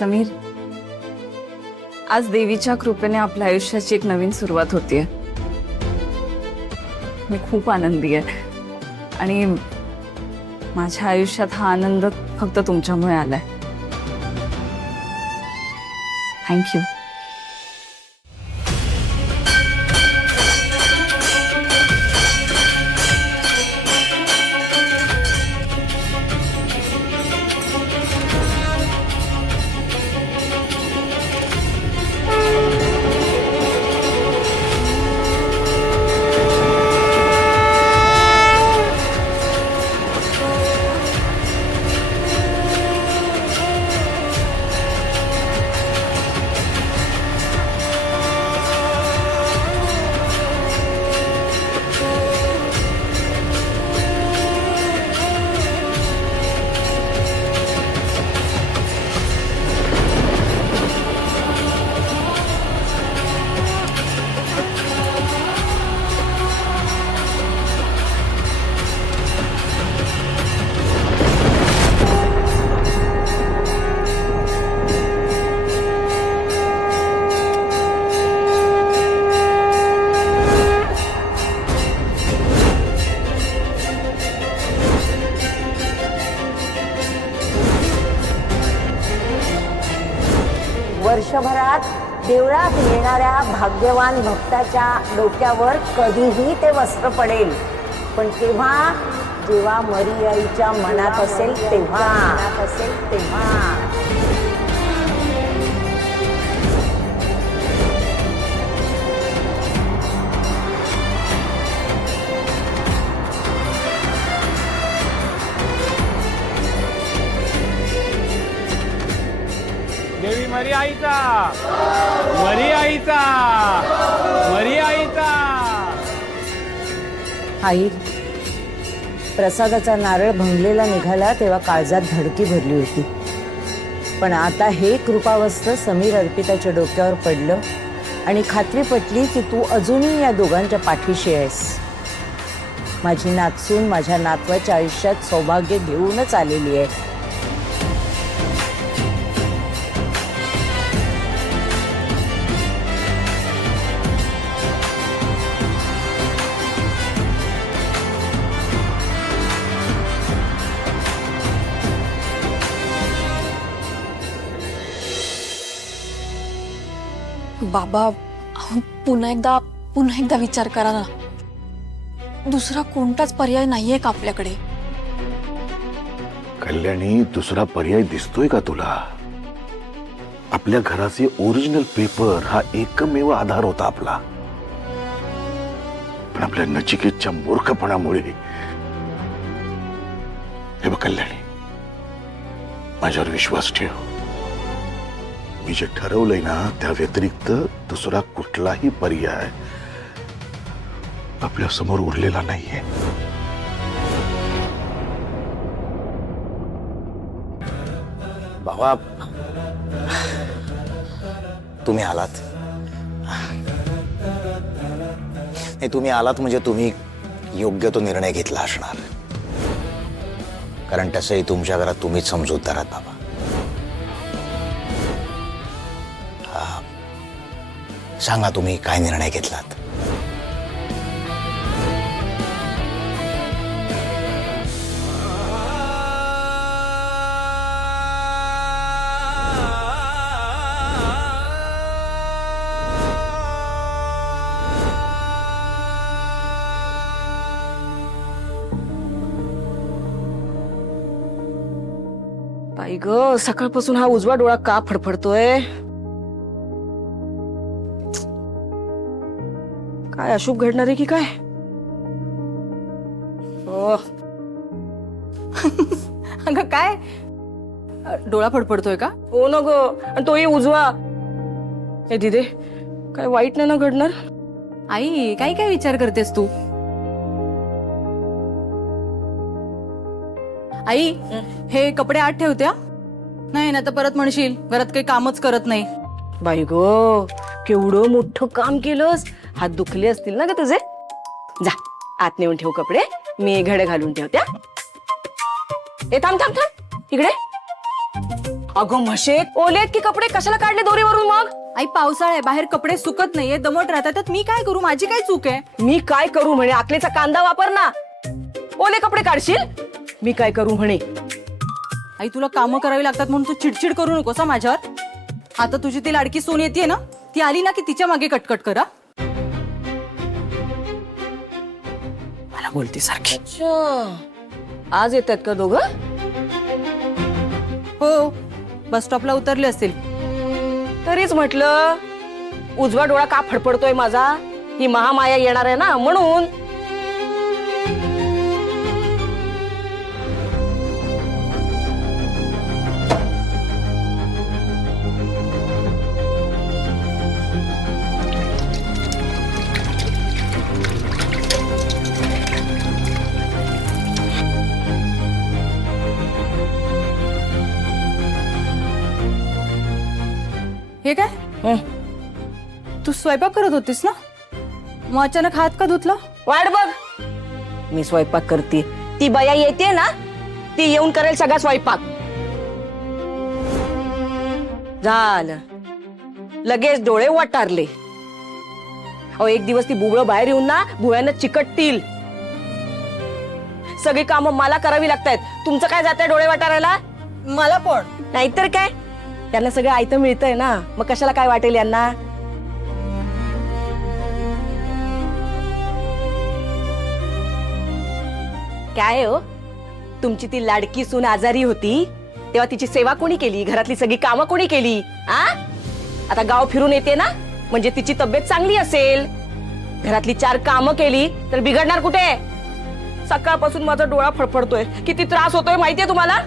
समीर, आज देवीच्या कृपेने आपल्या आयुष्याची एक नवीन सुरुवात होतीये. मी खूप आनंदी आहे आणि माझ्या आयुष्यात हा आनंद फक्त तुमच्यामुळे आलाय. थँक्यू. वर्षभरात देवळात येणाऱ्या भाग्यवान भक्ताच्या डोक्यावर कधीही ते वस्त्र पडेल, पण जेव्हा मरी आईच्या मनात असेल तेव्हा. देवी मरी आईचा, मरी आईचा, मरी आईचा. आई, प्रसादाचा नारळ भंगलेला निघाला तेव्हा काळजात धडकी भरली होती, पण आता हे कृपावस्त्र समीर अर्पिताच्या डोक्यावर पडलं आणि खात्री पटली की तू अजूनही या दोघांच्या पाठीशी आहेस. माझी नातसून माझ्या नातवाच्या आयुष्यात सौभाग्य घेऊनच आलेली आहे. बाबा, पुन्हा एकदा विचार करा ना. दुसरा कोणताच पर्याय नाहीये का आपल्याकडे? कल्याणी, दुसरा पर्याय दिसतोय का तुला? आपल्या घराचे ओरिजिनल पेपर हा एकमेव आधार होता आपला, पण आपल्या नचिकेतच्या मूर्खपणामुळे. हे बघ कल्याणी, माझ्यावर विश्वास ठेव. मी जे ठरवलंय ना त्या व्यतिरिक्त दुसरा कुठलाही पर्याय आपल्या समोर उरलेला नाहीये. बाबा, तुम्ही आलात. नाही, तुम्ही आलात म्हणजे तुम्ही योग्य तो निर्णय घेतला असणार, कारण तसंही तुमच्या घरात तुम्हीच समजूतदार आहात बाबा. सांगा तुम्ही काय निर्णय घेतलात? बाई ग, सकाळपासून हा उजवा डोळा का फडफडतोय? काय अशुभ घडणार आहे की काय? अगं काय डोळा फडफडतोय का? हो ना ग, आणि तोही उजवा. हे दिदे, काय वाईट नाही ना घडणार? आई, काय काय विचार करतेस तू? आई, हे कपडे आत ठेवत्या नाही ना तर परत म्हणशील घरात काही कामच करत नाही. बाई ग, केवढं मोठं काम केलंस. हात दुखले असतील ना ग तुझे? जा आत नेऊन ठेव कपडे, मी घडे घालून ठेवत्या. ए थांब थांब थांब, इकडे. अगं म्हशे, ओलेत की कपडे कशाला काढले दोरीवरून मग? आई पावसाळा आहे, बाहेर कपडे सुकत नाहीये, दमट राहतात, त्यात मी काय करू? माझी काय चूक आहे? मी काय करू म्हणे? आकलेचा कांदा वापर ना. ओले कपडे काढशील? मी काय करू म्हणे? आई तुला कामं करावी लागतात म्हणून तू चिडचिड करू नकोस हा माझ्यावर. आता तुझी ती लाडकी सून येते ना, ती आली ना की तिच्या मागे कटकट करा. मला बोलती सारखी. आज येतात का दोघं? हो, बस स्टॉपला उतरले असतील. तरीच म्हटलं उजवा डोळा का फडफडतोय माझा? ही महामाया येणार आहे ना म्हणून. हे काय? तू स्वयंपाक करत होतीस ना, मग अचानक हात का धुतला? वाट बघ, मी स्वयंपाक करते. ती बया येते ना, ती येऊन करेल सगळा स्वयंपाक. झालं, लगेच डोळे वटारले. अहो एक दिवस ती बुबळं बाहेर येऊन ना भुवयानं चिकटतील. सगळी कामं मला करावी लागतायत. तुमचं काय जातंय डोळे वटारायला? मला पण. नाहीतर काय, त्यांना सगळं आयतं मिळतंय ना, मग कशाला काय वाटेल यांना? काय हो, तुमची ती लाडकी सून आजारी होती तेव्हा तिची सेवा कोणी केली? घरातली सगळी कामं कोणी केली? आता गाव फिरून येते ना, म्हणजे तिची तब्येत चांगली असेल. घरातली 4 कामं केली तर बिघडणार कुठे? सकाळपासून माझा डोळा फडफडतोय. किती त्रास होतोय माहितीये तुम्हाला?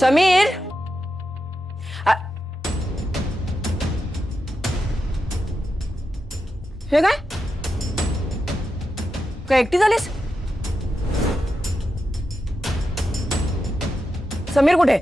समीर, हे काय काय एकटी झालीस? समीर कुठे?